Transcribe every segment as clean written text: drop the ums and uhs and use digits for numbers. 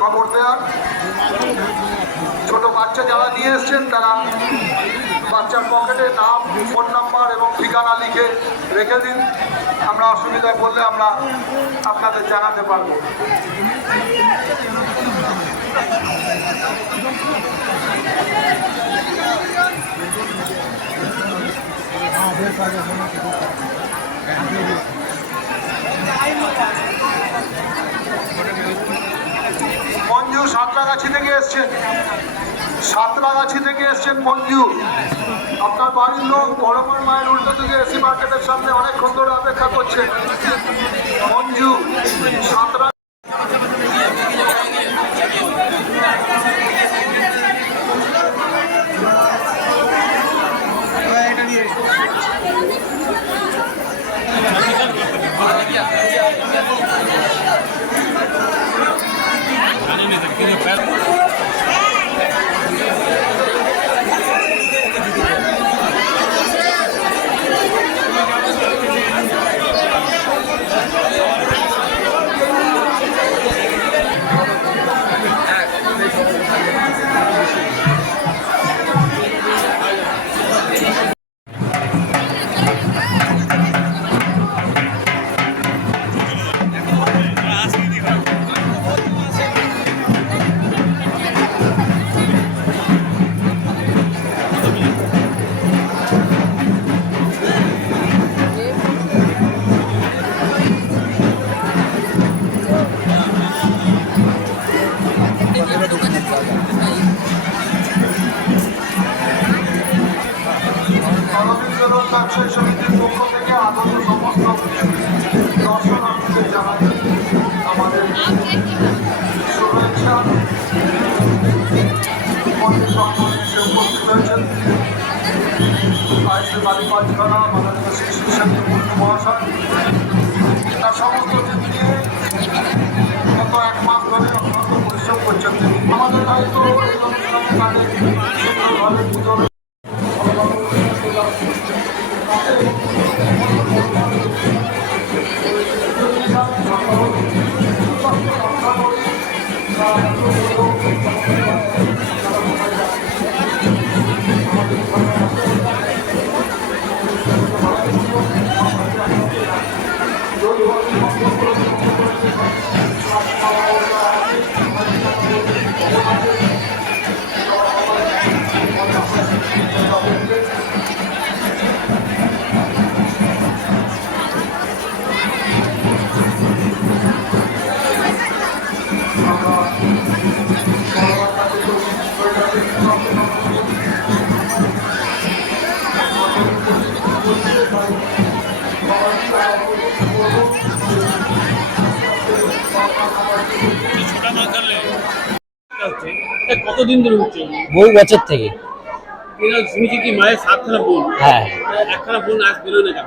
খবর দেওয়ার। ছোট বাচ্চা যারা নিয়ে এসছেন তারা বাচ্চার পকেটে নাম, ফোন নাম্বার এবং ঠিকানা লিখে রেখে দিন। আমরা অসুবিধায় পড়লে আমরা আপনাদের জানাতে পারবো। মঞ্জু সাঁতরাগাছি থেকে এসছেন, সাঁতরাগাছি থেকে এসছেন মঞ্জু। আপনার বাড়ির লোক বড়মার মায়ের উল্টো দিকে এসি মার্কেটের সামনে অনেকক্ষণ ধরে অপেক্ষা করছে। মঞ্জু সাঁতরা ব্যবসায়ী সমিতির পক্ষ থেকে আদর্শ সমস্ত দর্শনার্থীদের জানাই আমাদের শুভেচ্ছা। এসে উপস্থিত হয়েছেন আইসি বালিপালখানা মাননীয় শ্রী শিশু মহাশয়। তার সমস্ত দিক নিয়ে গত 1 মাস ধরে অত্যন্ত পরিশ্রম করছেন তিনি। আমাদের দায়িত্ব এই অনুষ্ঠানে তাদের সুন্দরভাবে পুজো কতদিন ধরে হচ্ছে? বহু বছর থেকে। শুনেছি কি মায়ের 7খানা বোন, হ্যাঁ, একখানা বোন আজ বেরোয় না কেন?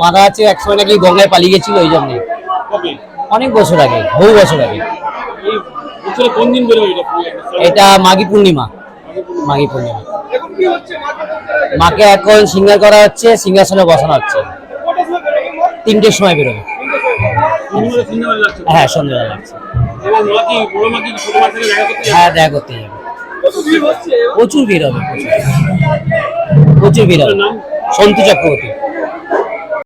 বাঁধা আছে, একসময় নাকি গঙ্গায় পালিয়ে গেছিল, ওই জন্যে। কবে? অনেক বছর আগে, বহু বছর আগে। এই বছরে কোন দিন বেরোয় এটা? এটা মাঘী পূর্ণিমা। মাঘী পূর্ণিমা। মাকে এখন সিঙ্গার করা হচ্ছে, সিংহাসনে বসানো হচ্ছে। 3টের সময় বেরোবে। হ্যাঁ, সন্ধ্যাবেলা লাগছে। হ্যাঁ, দেখা করতে যাবে। প্রচুর ভিড় হবে, প্রচুর ভিড় হবে। সন্তু চক্রবর্তী।